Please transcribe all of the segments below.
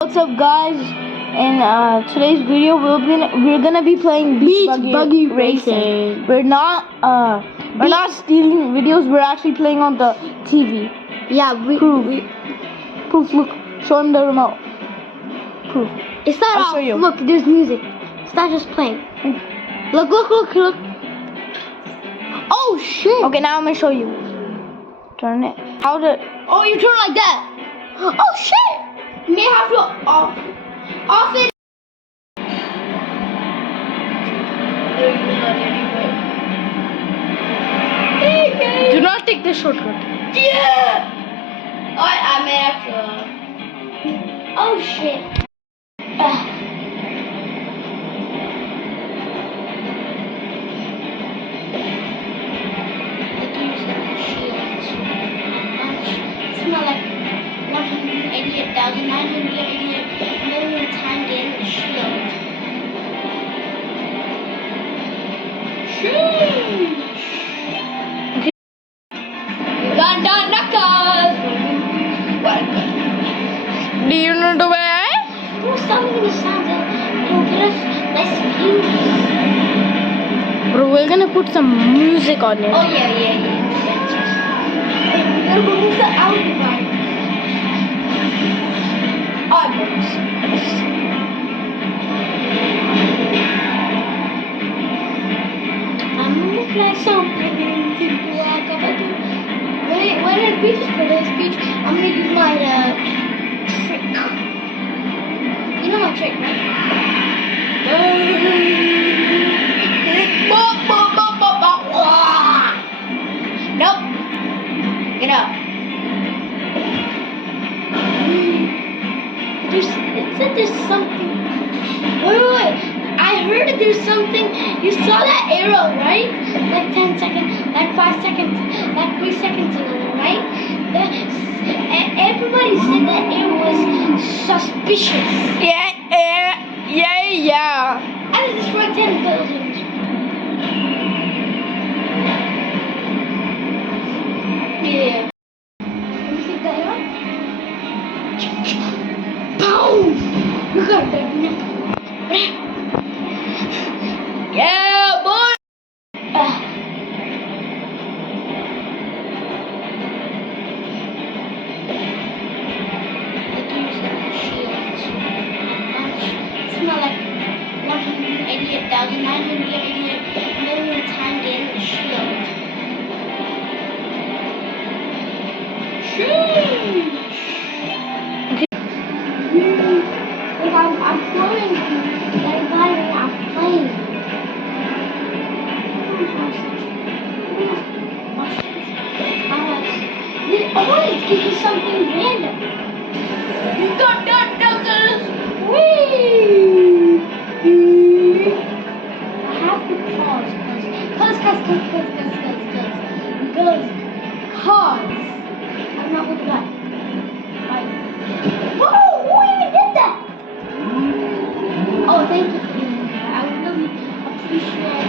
What's up, guys? In today's video, we're gonna be playing BeachBuggy racing. We're not stealing videos. We're actually playing on the TV. Yeah, Proof. Look, show him the remote. Proof. It's not I'll off. show you. Look, there's music. It's not just playing. Look. Oh shit! Okay, now I'm gonna show you. Turn it. Oh, you turn like that. Oh shit! You may have to off it. Do not take this shortcut. Yeah! I may have to. Oh shit. Smell like 188,988 million times getting shield. Sheesh. London knuckles. Do you know the way? Do something in the sound that will get us less views. Bro, we're gonna put some music on it. Oh yeah. We're gonna remove the audio line. Audience. I'm gonna fly something into the walk up. When it reaches for this beach, I'm gonna use my trick. You know my trick, right? Nope. Get up. It said there's something. Wait. I heard that there's something. You saw that arrow, right? Like 10 seconds, like 5 seconds, like 3 seconds ago, right? Everybody said that it was suspicious. Yeah. I just destroyed 10 buildings. Yeah. Let me see that one. Boom! You got it, baby. Yeah, boy. Smell like 188,988 million times getting shield. Sheesh. Like I'm flying. I'm playing. They always give you something random. Dun. Whee! I have to pause because I'm not with that. Whoa! Who even did that? Oh, thank you for doing that. I really appreciate that.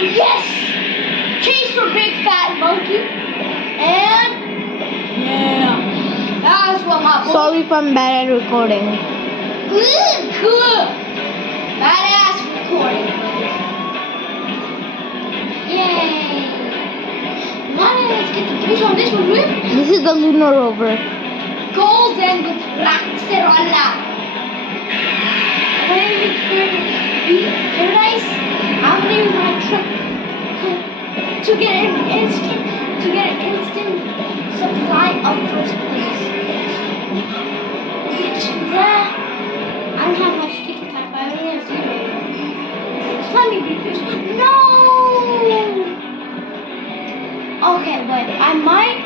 Yes! Chase for big fat monkey. And yeah. That's what my boy. Sorry if I'm bad at recording. Cool. Badass recording. Yay. Now let's get the boost on this one, Rip. This is the Lunar Rover. Golden with Raxerola. When we beat Paradise, I'm gonna use my trick to get an instant supply of first place. Bitch, that I don't have much ticket type. I only have 0. Just let me beat this. No. Okay, but I might